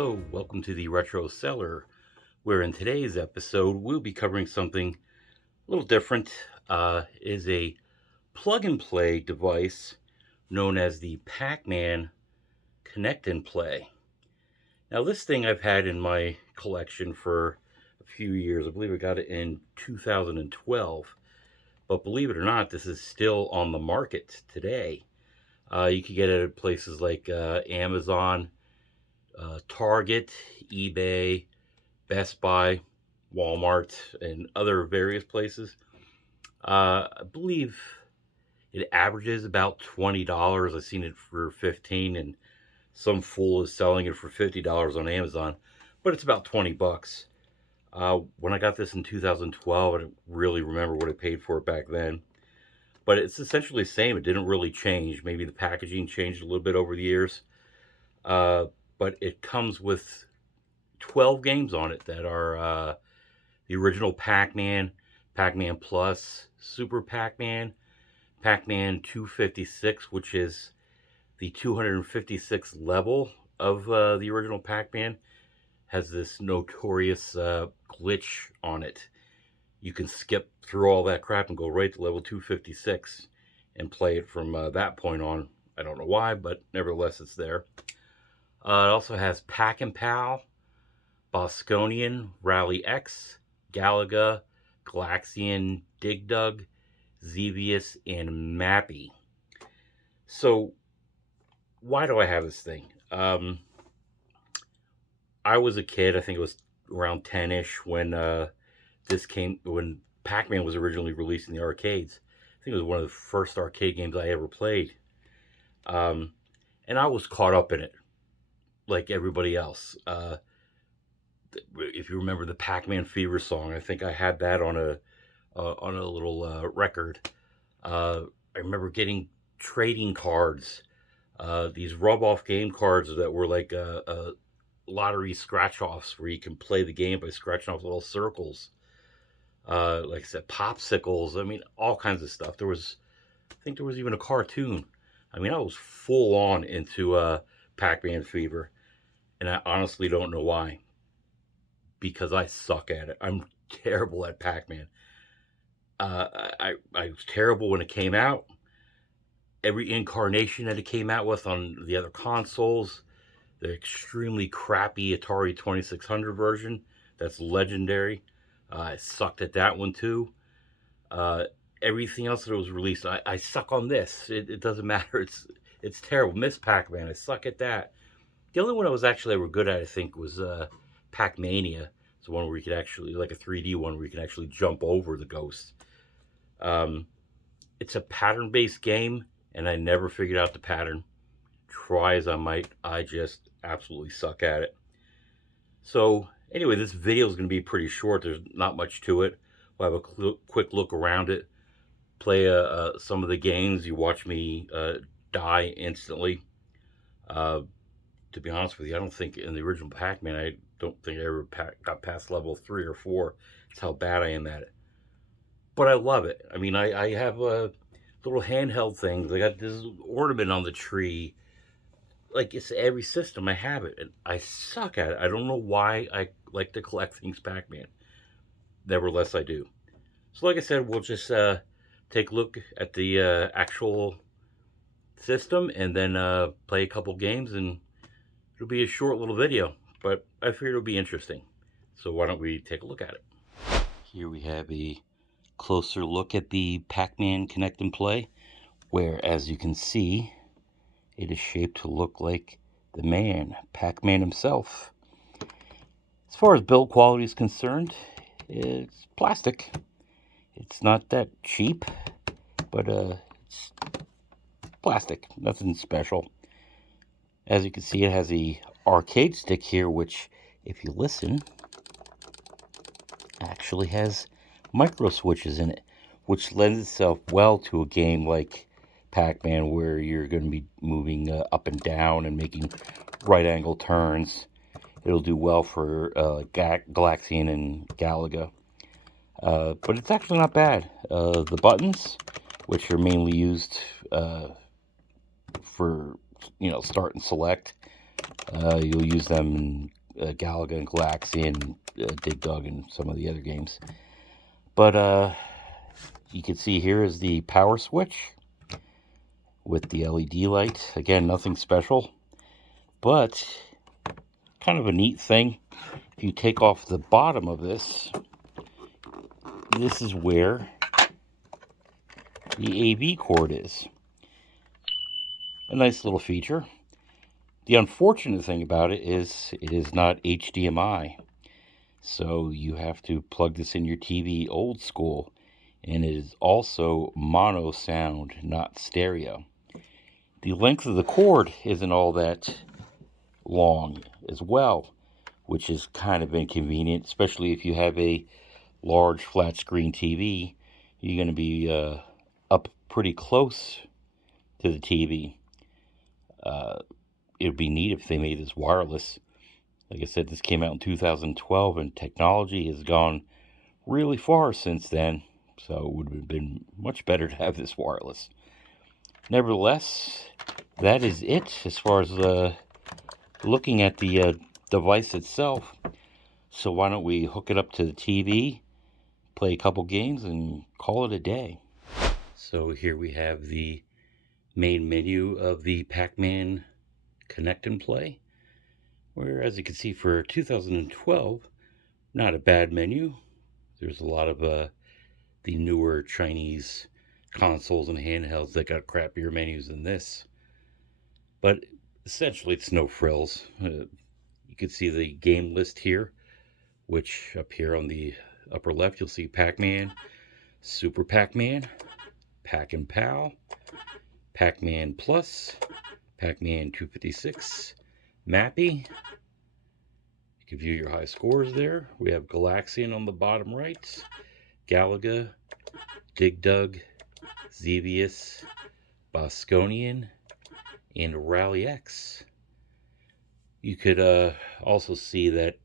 Hello, welcome to the Retro Cellar, where in today's episode we'll be covering something a little different. It is a plug and play device known as the Pac-Man Connect and Play. Now, this thing I've had in my collection for a few years. I believe I got it in 2012, but believe it or not, this is still on the market today. You can get it at places like Amazon, Target, eBay, Best Buy, Walmart, and other various places. I believe it averages about $20. I've seen it for 15, and some fool is selling it for $50 on Amazon, but it's about 20 bucks. When I got this in 2012, I don't really remember what I paid for it back then, but it's essentially the same. It didn't really change. Maybe the packaging changed a little bit over the years, uh, but it comes with 12 games on it that are the original Pac-Man, Pac-Man Plus, Super Pac-Man, Pac-Man 256, which is the 256th level of the original Pac-Man, has this notorious glitch on it. You can skip through all that crap and go right to level 256 and play it from that point on. I don't know why, but nevertheless, it's there. It also has Pac and Pal, Bosconian, Rally X, Galaga, Galaxian, Dig Dug, Xevious, and Mappy. So, why do I have this thing? I was a kid. I think it was around 10-ish when Pac-Man was originally released in the arcades. I think it was one of the first arcade games I ever played. Um, and I was caught up in it, like everybody else. If you remember the Pac-Man Fever song, I think I had that on a little record. I remember getting trading cards, these rub-off game cards that were like lottery scratch-offs where you can play the game by scratching off little circles. Like I said, popsicles. I mean, all kinds of stuff. I think there was even a cartoon. I mean, I was full on into Pac-Man Fever, and I honestly don't know why. Because I suck at it. I'm terrible at Pac-Man. I was terrible when it came out. Every incarnation that it came out with on the other consoles, the extremely crappy Atari 2600 version, that's legendary. I sucked at that one too. Uh, Everything else that was released, I suck on this. It doesn't matter. It's terrible. Miss Pac-Man, I suck at that. The only one I was actually ever good at, I think, was Pac-Mania. It's one where you could actually, like a 3D one, where you can actually jump over the ghost. Um, it's a pattern-based game, and I never figured out the pattern. Try as I might, I just absolutely suck at it. So, anyway, this video is going to be pretty short. There's not much to it. We'll have a quick look around it, play some of the games. You watch me die instantly. Uh, to be honest with you, I don't think in the original Pac-Man, I don't think I ever got past level 3 or 4. That's how bad I am at it. But I love it. I mean, I have little handheld things. I got this ornament on the tree. Like, it's every system I have it. And I suck at it. I don't know why I like to collect things Pac-Man. Nevertheless, I do. So like I said, we'll just take a look at the actual system and then play a couple games, and it'll be a short little video, but I figured it'll be interesting. So why don't we take a look at it? Here we have a closer look at the Pac-Man Connect and Play, where, as you can see, it is shaped to look like the man, Pac-Man himself. As far as build quality is concerned, it's plastic. It's not that cheap, but it's plastic, nothing special. As you can see, it has a arcade stick here, which, if you listen, actually has micro switches in it, which lends itself well to a game like Pac-Man, where you're going to be moving up and down and making right angle turns. It'll do well for Galaxian and Galaga. But it's actually not bad. The buttons, which are mainly used for, start and select, You'll use them in Galaga and Galaxy and Dig Dug and some of the other games. But you can see here is the power switch with the LED light. Again, nothing special, but kind of a neat thing. If you take off the bottom of this, this is where the AV cord is. A nice little feature. The unfortunate thing about it is not HDMI. So you have to plug this in your TV old school. And it is also mono sound, not stereo. The length of the cord isn't all that long as well, which is kind of inconvenient, especially if you have a large flat screen TV. You're going to be up pretty close to the TV. It would be neat if they made this wireless. Like I said, this came out in 2012, and technology has gone really far since then, so it would have been much better to have this wireless. Nevertheless, that is it as far as looking at the device itself. So why don't we hook it up to the TV, play a couple games, and call it a day. So here we have the main menu of the Pac-Man Connect and Play, where, as you can see, for 2012, not a bad menu. There's a lot of the newer Chinese consoles and handhelds that got crappier menus than this. But essentially, it's no frills. You can see the game list here, which up here on the upper left, you'll see Pac-Man, Super Pac-Man, Pac-and-Pal, Pac-Man Plus, Pac-Man 256, Mappy. You can view your high scores there. We have Galaxian on the bottom right, Galaga, Dig Dug, Xevious, Bosconian, and Rally X. You could also see that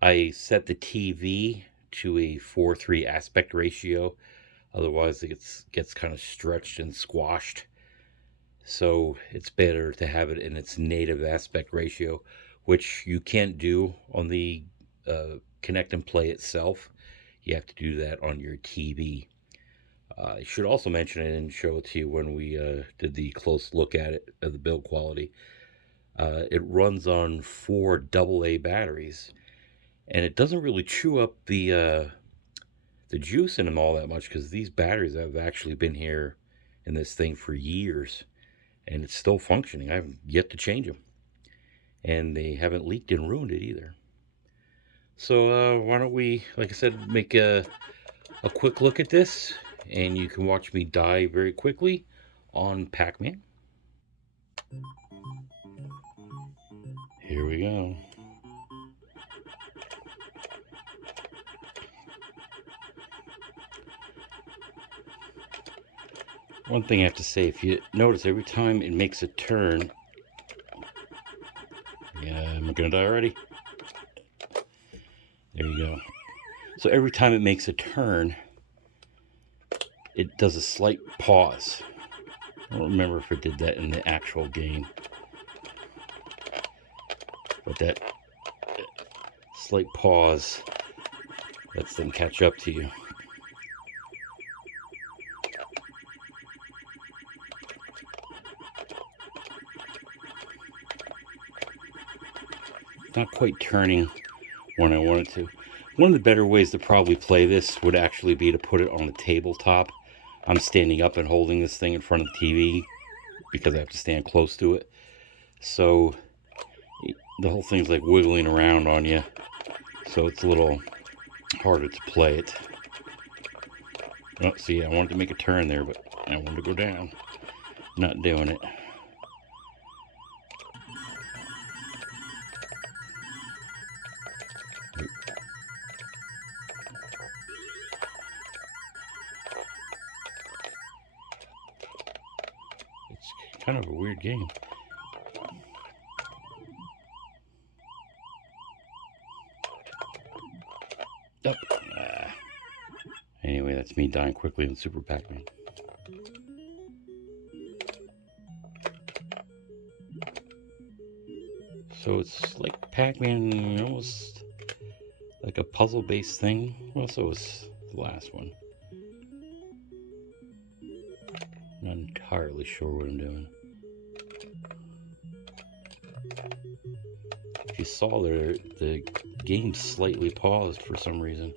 I set the TV to a 4:3 aspect ratio. Otherwise, it gets kind of stretched and squashed. So it's better to have it in its native aspect ratio, which you can't do on the Connect and Play itself. You have to do that on your TV. I should also mention, I didn't show it to you when we did the close look at it, of the build quality. It runs on 4 AA batteries, and it doesn't really chew up the juice in them all that much, because these batteries have actually been here in this thing for years, and it's still functioning. I haven't yet to change them, and they haven't leaked and ruined it either. So why don't we, like I said, make a quick look at this, and you can watch me die very quickly on Pac-Man. Here we go. One thing I have to say, if you notice, every time it makes a turn, yeah, am I gonna die already? There you go. So every time it makes a turn, it does a slight pause. I don't remember if it did that in the actual game, but that slight pause lets them catch up to you. Not quite turning when I wanted to. One of the better ways to probably play this would actually be to put it on a tabletop. I'm standing up and holding this thing in front of the TV because I have to stand close to it. So the whole thing's like wiggling around on you. So it's a little harder to play it. Oh, see, I wanted to make a turn there, but I wanted to go down. Not doing it. It's kind of a weird game. Up. Anyway, that's me dying quickly in Super Pac-Man. So it's like Pac-Man, almost like a puzzle-based thing. Well, so was the last one. Not entirely sure what I'm doing. If you saw there, the game slightly paused for some reason.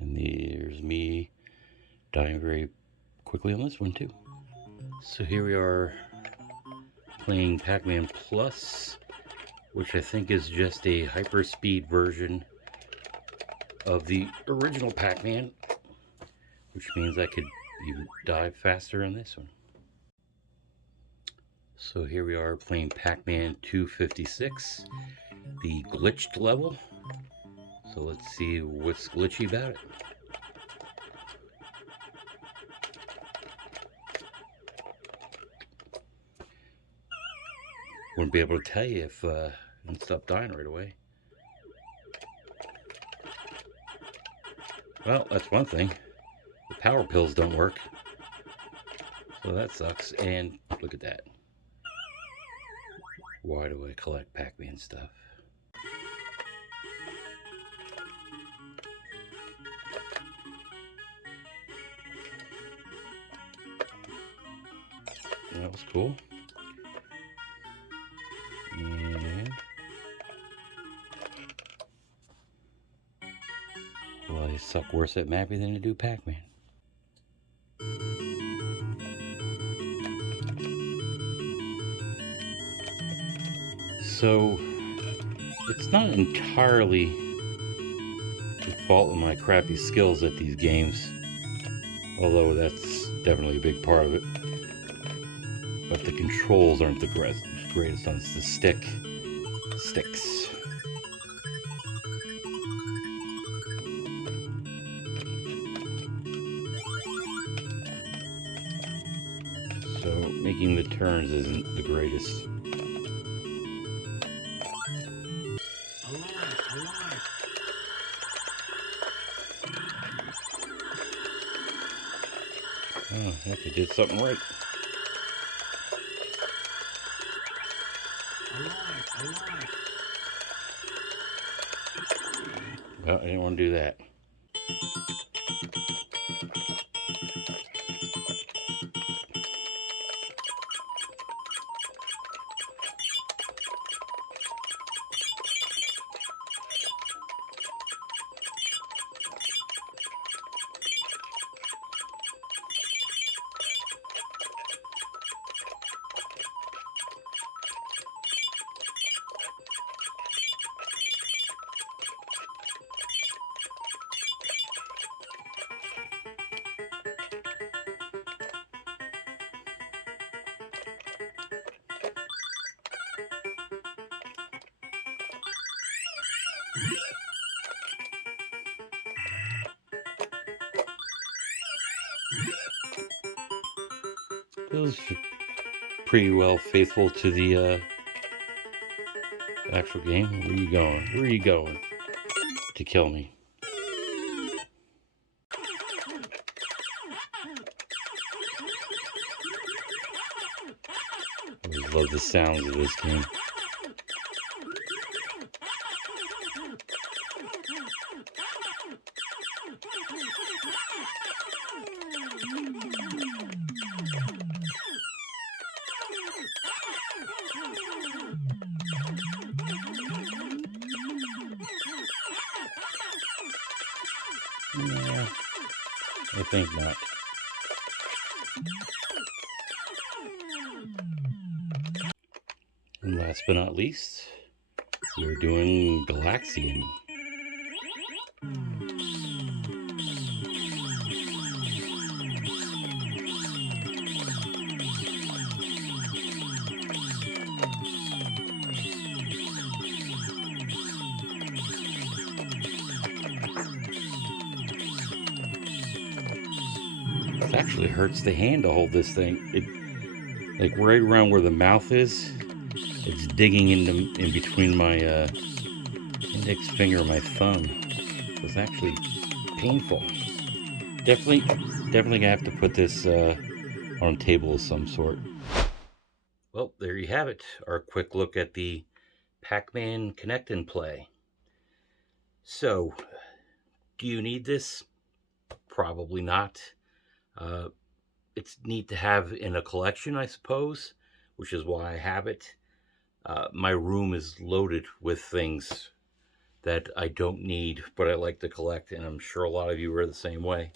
And there's me dying very quickly on this one too. So here we are playing Pac-Man Plus, which I think is just a hyperspeed version of the original Pac-Man, which means I could even dive faster on this one. So here we are playing Pac-Man 256, the glitched level. So let's see what's glitchy about it. Wouldn't be able to tell you if I didn't stop dying right away. Well, that's one thing. The power pills don't work. So that sucks. And look at that. Why do I collect Pac-Man stuff? That was cool. And well, I suck worse at Mappy than I do Pac-Man. So it's not entirely the fault of my crappy skills at these games, although that's definitely a big part of it. But the controls aren't the greatest on the sticks. So making the turns isn't the greatest. Oh, heck, I did something right. Well, I didn't want to do that. It was pretty well faithful to the actual game. Where are you going? Where are you going to kill me? I always love the sounds of this game. Yeah, I think not. And last but not least, we're doing Galaxian. It actually hurts the hand to hold this thing. It, like right around where the mouth is, it's digging in between my index finger and my thumb. It's actually painful. Definitely gonna have to put this on a table of some sort. Well, there you have it. Our quick look at the Pac-Man Connect and Play. So, do you need this? Probably not. Uh, it's neat to have in a collection, I suppose, which is why I have it. My room is loaded with things that I don't need, but I like to collect, and I'm sure a lot of you are the same way.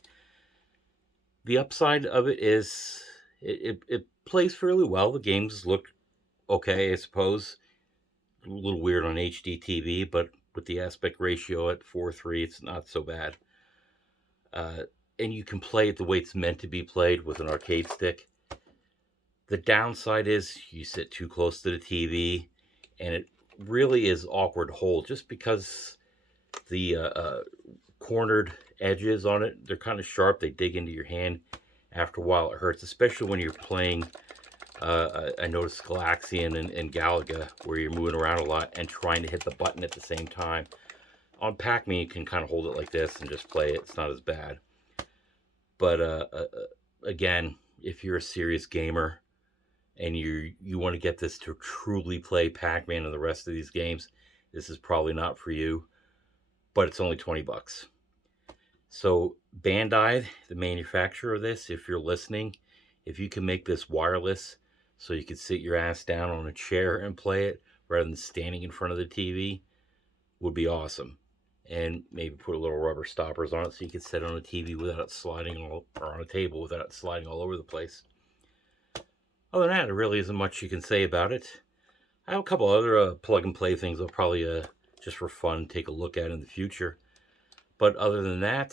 The upside of it is it plays fairly well. The games look okay, I suppose. A little weird on HD TV, but with the aspect ratio at 4:3, it's not so bad. Uh, and you can play it the way it's meant to be played with an arcade stick. The downside is you sit too close to the TV, and it really is awkward to hold just because the cornered edges on it, they're kind of sharp. They dig into your hand. After a while, it hurts, especially when you're playing. I noticed Galaxian and Galaga, where you're moving around a lot and trying to hit the button at the same time. On Pac-Man, you can kind of hold it like this and just play it. It's not as bad. But again, if you're a serious gamer and you want to get this to truly play Pac-Man and the rest of these games, this is probably not for you. But it's only $20. So Bandai, the manufacturer of this, if you're listening, if you can make this wireless so you can sit your ass down on a chair and play it rather than standing in front of the TV, would be awesome. And maybe put a little rubber stoppers on it so you can sit on a TV without it sliding or on a table without it sliding all over the place. Other than that, there really isn't much you can say about it. I have a couple other plug and play things I'll probably just for fun take a look at in the future. But other than that,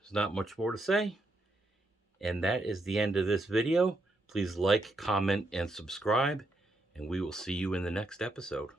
there's not much more to say. And that is the end of this video. Please like, comment, and subscribe, and we will see you in the next episode.